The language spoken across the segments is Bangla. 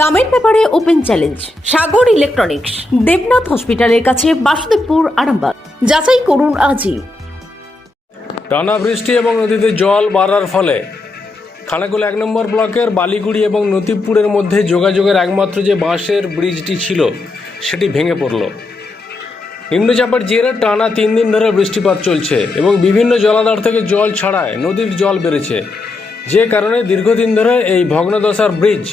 দামের ব্যাপারে open challenge, Sagar electronics, Debnath হসপিটালের কাছে বাসুদেবপুর, আরামবাগ। যাচাই করুন আজই। টানা বৃষ্টি এবং নদীতে জল বাড়ার ফলে খানাকুল এক নম্বর ব্লকের বালিগুড়ি এবং নতিবপুরের মধ্যে যোগাযোগের একমাত্র যে বাঁশের ব্রিজটি ছিল, সেটি ভেঙে পড়ল। নিম্নচাপের জেরে টানা তিন দিন ধরে বৃষ্টিপাত চলছে এবং বিভিন্ন জলাধার থেকে জল ছাড়ায় নদীর জল বেড়েছে। যে কারণে দীর্ঘদিন ধরে এই ভগ্নদশার ব্রিজ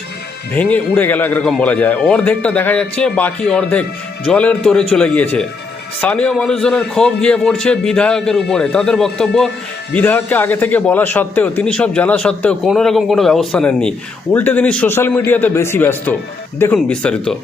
ভেঙে উড়ে গেল একরকম বলা যায়। অর্ধেকটা দেখা যাচ্ছে, বাকি অর্ধেক জলের তোরে চলে গিয়েছে। স্থানীয় মানুষজনের ক্ষোভ গিয়ে পড়ছে বিধায়কের উপরে। তাদের বক্তব্য, বিধায়ককে আগে থেকে বলা সত্ত্বেও, তিনি সব জানা সত্ত্বেও কোনো রকম কোনো ব্যবস্থা নেননি। উল্টে তিনি সোশ্যাল মিডিয়াতে বেশি ব্যস্ত। দেখুন বিস্তারিত।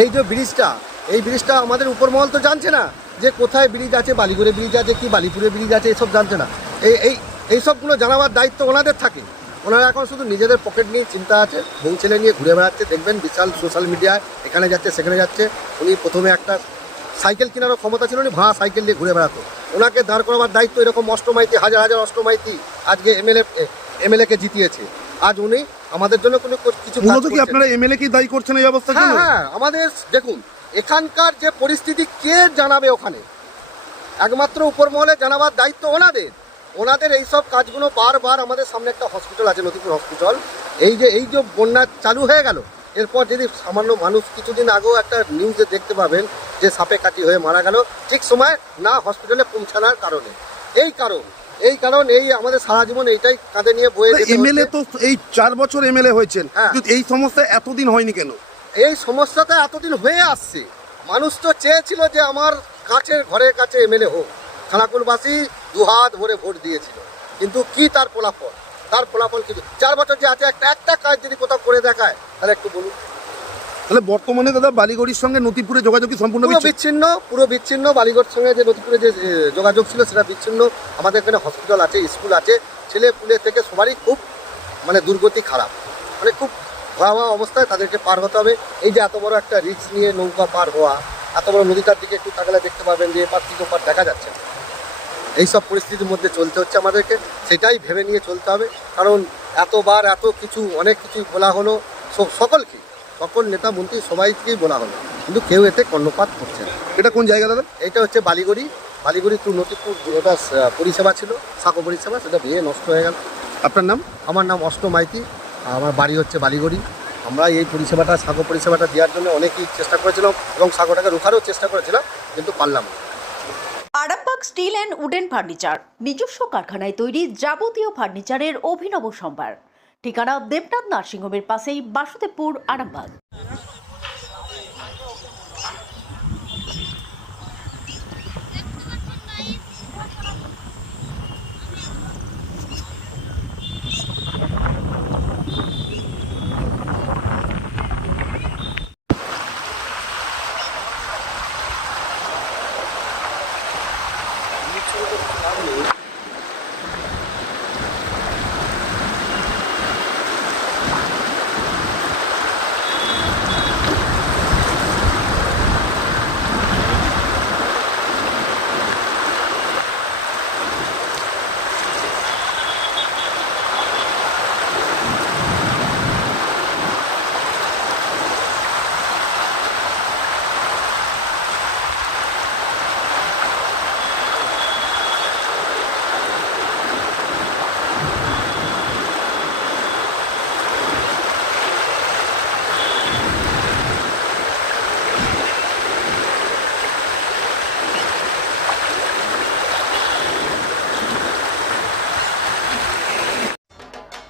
এই যে ব্রিজটা, এই ব্রিজটা আমাদের উপরমহল তো জানছে না যে কোথায় ব্রিজ আছে বালিগুড়ে ব্রিজ আছে কি বালিপুরে ব্রিজ আছে, এসব জানছে না। এই এই এইসবগুলো জানাবার দায়িত্ব ওনাদের থাকে। ওনারা এখন শুধু নিজেদের পকেট নিয়ে চিন্তা আছে, বউ ছেলে নিয়ে ঘুরে বেড়াচ্ছে, দেখবেন বিশাল সোশ্যাল মিডিয়ায় এখানে যাচ্ছে, সেখানে যাচ্ছে। উনি প্রথমে একটা সাইকেল কেনারও ক্ষমতা ছিল উনি ভাড়া সাইকেল নিয়ে ঘুরে বেড়াতো। ওনাকে দাঁড় করাবার দায়িত্ব এরকম অষ্টমাইতি, হাজার হাজার অষ্টমাইতি আজকে এমএলএ এমএলএকে জিতিয়েছে। আজ উনি আমাদের জন্য কোনো কিছু মূলত কি আপনারা এমএলএ কি দায়ী করছেন এই অবস্থার হ্যাঁ জন্য? হ্যাঁ আমাদের দেখুন এখানকার যে পরিস্থিতি কে জানাবে ওখানে? একমাত্র উপর মহলে জানাবার দায়িত্ব ওনাদের। ওনাদের এইসব কাজগুলো বারবার আমাদের সামনে একটা হসপিটাল আছে নদীপুর হসপিটাল এই যে এই যে বন্যা চালু হয়ে গেল এরপর যদি সামান্য মানুষ কিছুদিন আগেও একটা নিউজে দেখতে পাবেন যে সাপে কাটি হয়ে মারা গেল ঠিক সময় না হসপিটালে পৌঁছানোর কারণে। এই কারণ এই কারণ এই আমাদের সারা জীবন এইটাই কাঁধে নিয়ে বয়ে এমএলএ। তো এই চার বছর এমএলএ হয়েছেন। হ্যাঁ। এই সমস্যা এতদিন হয়নি কেন? এই সমস্যাটা এতদিন হয়ে আসছে। মানুষ তো চেয়েছিল যে আমার কাছের ঘরের কাছে এমএলএ হোক। খানাকুলবাসী দুহাত ভরে ভোট দিয়েছিল। কিন্তু কি তার ফলাফল? তার ফলাফল কিছু চার বছর যে আছে একটা একটা কাজ যদি কোথাও করে দেখায় তাহলে একটু বলুন। তাহলে বর্তমানে দাদা বালিগড়ির সঙ্গে নতিপুরে যোগাযোগ কি সম্পূর্ণ পুরো বিচ্ছিন্ন? পুরো বিচ্ছিন্ন বালিগড় সঙ্গে যে নদীপুরে যে যোগাযোগ ছিল সেটা বিচ্ছিন্ন। আমাদের এখানে হসপিটাল আছে স্কুল আছে। ছেলে পুলে থেকে সবারই খুব মানে দুর্গতি খারাপ। মানে খুব ভয়াবহ অবস্থায় তাদেরকে পার হতে হবে। এই যে এত বড় একটা রিস্ক নিয়ে নৌকা পার হওয়া এত বড় নদীটার দিকে একটু তাকালে দেখতে পাবেন যে এপার থেকে ওপার দেখা যাচ্ছে না। এইসব পরিস্থিতির মধ্যে চলতে হচ্ছে আমাদেরকে। সেটাই ভেবে নিয়ে চলতে হবে। কারণ এতবার এত কিছু অনেক কিছু বলা হলো সব সকলকে। সকল নেতা মন্ত্রী সবাইকেই বলা হলো। কিন্তু কেউ এতে কর্ণপাত করছে না। এটা কোন জায়গা দাদা? এটা হচ্ছে বালিগড়ি। বালিগড়ি টু নতিপুর ওটা পরিষেবা ছিল সাঁকো পরিষেবা সেটা ভেঙে নষ্ট হয়ে গেল। আপনার নাম? আমার নাম অষ্ট মাইতি। আমার বাড়ি হচ্ছে বালিগড়ি। আমরা এই পরিষেবাটা সাঁকো পরিষেবাটা দেওয়ার জন্য অনেকেই চেষ্টা করেছিলাম এবং সাঁকোটাকে রোখারও চেষ্টা করেছিলাম কিন্তু পারলাম না। Arambagh steel and wooden furniture নিজস্ব কারখানায় তৈরি যাবতীয় ফার্নিচারের অভিনব সম্ভার। ঠিকানা দেবনাথ নার্সিংহোমের পাশেই বাসুদেবপুর আরামবাগ।